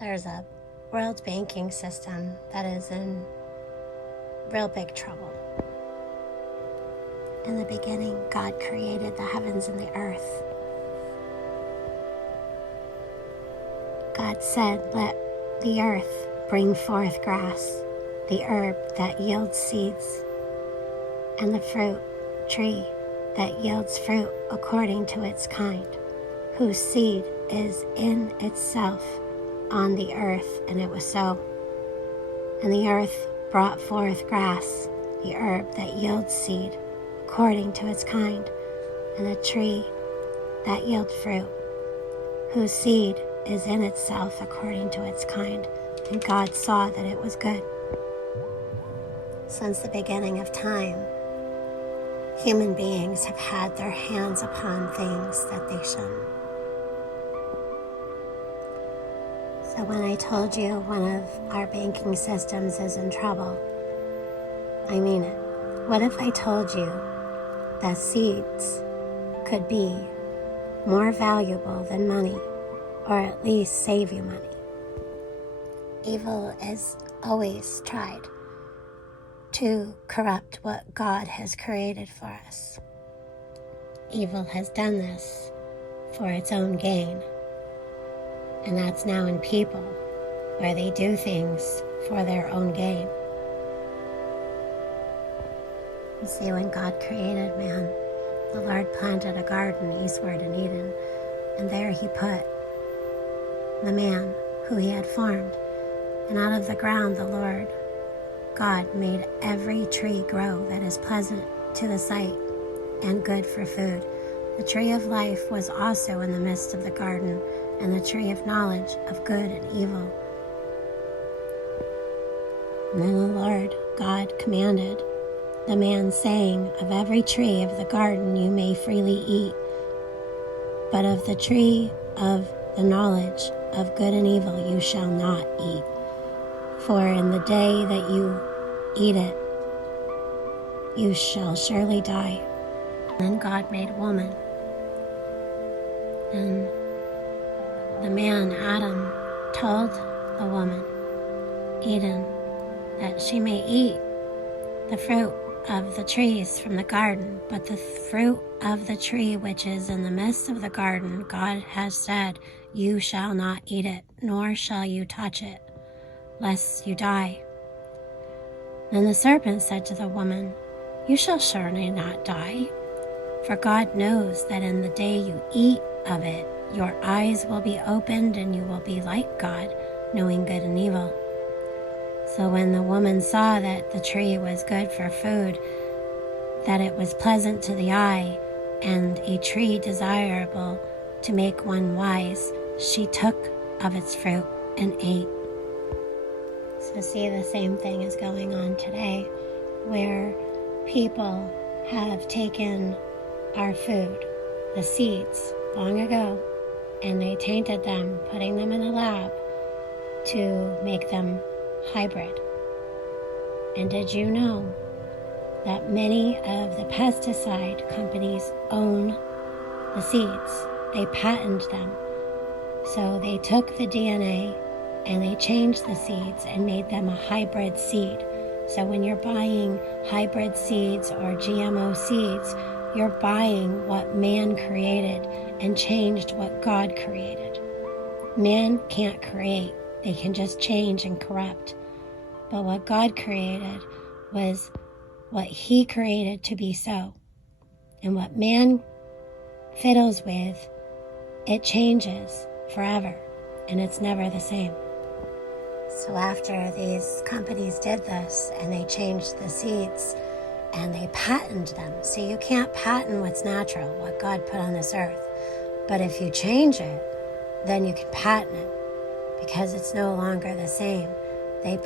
There's a world banking system that is in real big trouble. In the beginning, God created the heavens and the earth. God said, "Let the earth bring forth grass, the herb that yields seeds, and the fruit tree that yields fruit according to its kind, whose seed is in itself on the earth." And it was so. And the earth brought forth grass, the herb that yields seed according to its kind, and the tree that yields fruit, whose seed is in itself according to its kind. And God saw that it was good. Since the beginning of time, human beings have had their hands upon things that they shouldn't. So when I told you one of our banking systems is in trouble, I mean it. What if I told you that seeds could be more valuable than money, or at least save you money? Evil has always tried to corrupt what God has created for us. Evil has done this for its own gain. And that's now in people, where they do things for their own gain. You see, when God created man, the Lord planted a garden eastward in Eden, and there he put the man who he had formed. And out of the ground the Lord God made every tree grow that is pleasant to the sight and good for food. The tree of life was also in the midst of the garden, and the tree of knowledge of good and evil. And then the Lord God commanded the man, saying, "Of every tree of the garden you may freely eat, but of the tree of the knowledge of good and evil you shall not eat. For in the day that you eat it, you shall surely die." Then God made woman, and the man, Adam, told the woman, Eden, that she may eat the fruit of the trees from the garden, but the fruit of the tree which is in the midst of the garden, God has said, "You shall not eat it, nor shall you touch it, lest you die." Then the serpent said to the woman, "You shall surely not die, for God knows that in the day you eat of it, your eyes will be opened, and you will be like God, knowing good and evil." So when the woman saw that the tree was good for food, that it was pleasant to the eye, and a tree desirable to make one wise, she took of its fruit and ate. So see, the same thing is going on today, where people have taken our food, the seeds, long ago, and they tainted them, putting them in a lab to make them hybrid. And did you know that many of the pesticide companies own the seeds? They patent them. So they took the DNA and they changed the seeds and made them a hybrid seed. So when you're buying hybrid seeds or GMO seeds, you're buying what man created and changed what God created. Man can't create. They can just change and corrupt. But what God created was what he created to be so. And what man fiddles with, it changes forever. And it's never the same. So after these companies did this, and they changed the seeds, and they patented them. So you can't patent what's natural, what God put on this earth. But if you change it, then you can patent it, because it's no longer the same. They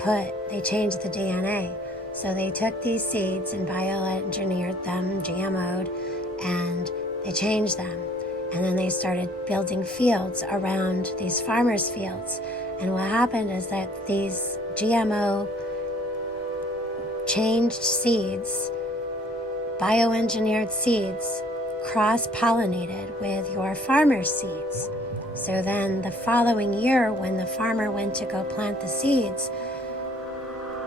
changed the DNA. So they took these seeds and bioengineered them, GMO'd, and they changed them. And then they started building fields around these farmers' fields. And what happened is that these GMO changed seeds, bioengineered seeds, cross-pollinated with your farmer's seeds. So then the following year, when the farmer went to go plant the seeds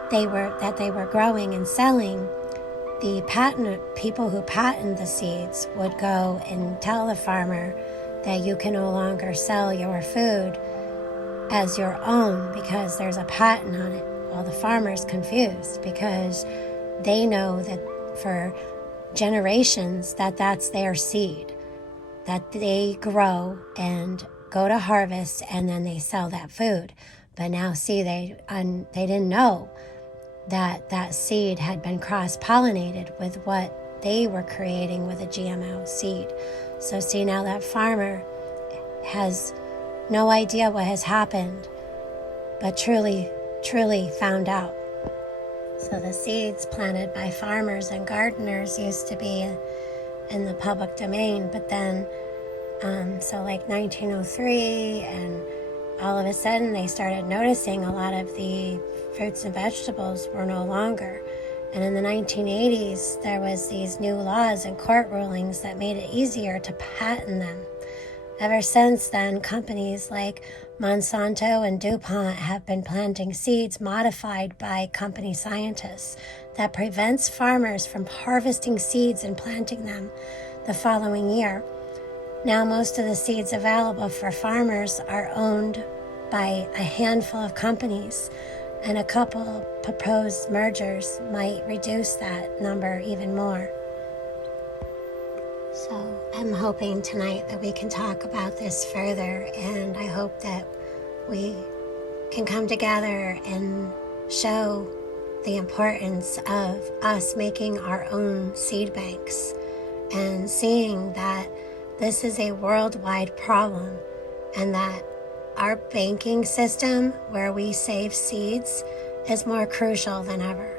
they were growing and selling, the people who patent the seeds would go and tell the farmer that you can no longer sell your food as your own because there's a patent on it. Well, the farmer's confused because they know that for generations that's their seed that they grow and go to harvest, and then they sell that food. But now see, they didn't know that seed had been cross-pollinated with what they were creating with a GMO seed. So see, now that farmer has no idea what has happened, but truly found out. So the seeds planted by farmers and gardeners used to be in the public domain, but then so like 1903, and all of a sudden they started noticing a lot of the fruits and vegetables were no longer. And in the 1980s, there was these new laws and court rulings that made it easier to patent them. Ever since then, companies like Monsanto and DuPont have been planting seeds modified by company scientists that prevents farmers from harvesting seeds and planting them the following year. Now most of the seeds available for farmers are owned by a handful of companies, and a couple proposed mergers might reduce that number even more. So I'm hoping tonight that we can talk about this further, and I hope that we can come together and show the importance of us making our own seed banks and seeing that this is a worldwide problem, and that our banking system where we save seeds is more crucial than ever.